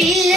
be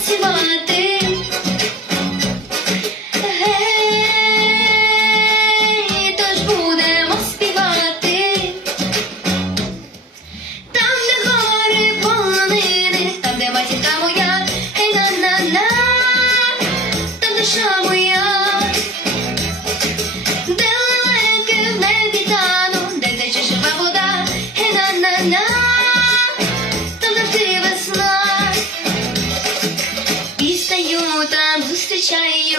Hadi там зустрічають,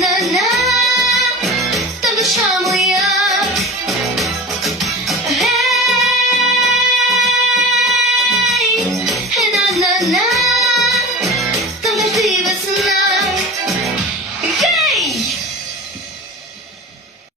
na na na.